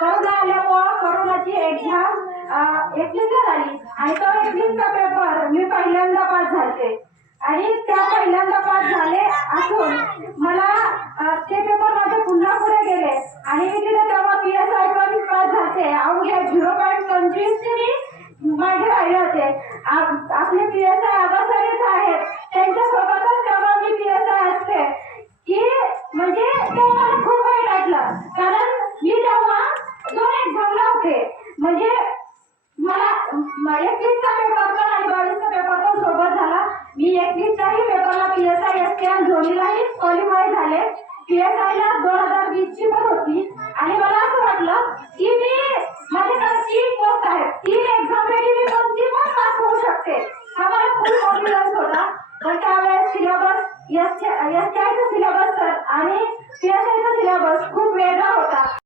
Corona आल्यामुळं करोनाची exam 21ला झाली आणि तो 21चा पेपर मी पहिल्यांदा पास झाले आणि त्या पहिल्यांदा पास झाले असून मला ते पेपर माझे पुन्हा पुढे गेले आणि मी तिथे तेव्हा PSI पण पास झाले. अवघ्या 0.25 माझे राहिले होते. आपले PSI आबासाहेब आहेत त्यांच्यासोबतच तेव्हा मी PSI असते की म्हणजे ते मला खूप वाईट वाटलं कारण मी तेव्हा 2 एक्झामला होते. म्हणजे मला 21चा पेपर पण आणि 22चा पेपर पण सोबत झाला. मी 21च्याही पेपरला PSI ST आणि झोनीलाही क्वालिफाय झाले. PSI ला 2020ची पण होती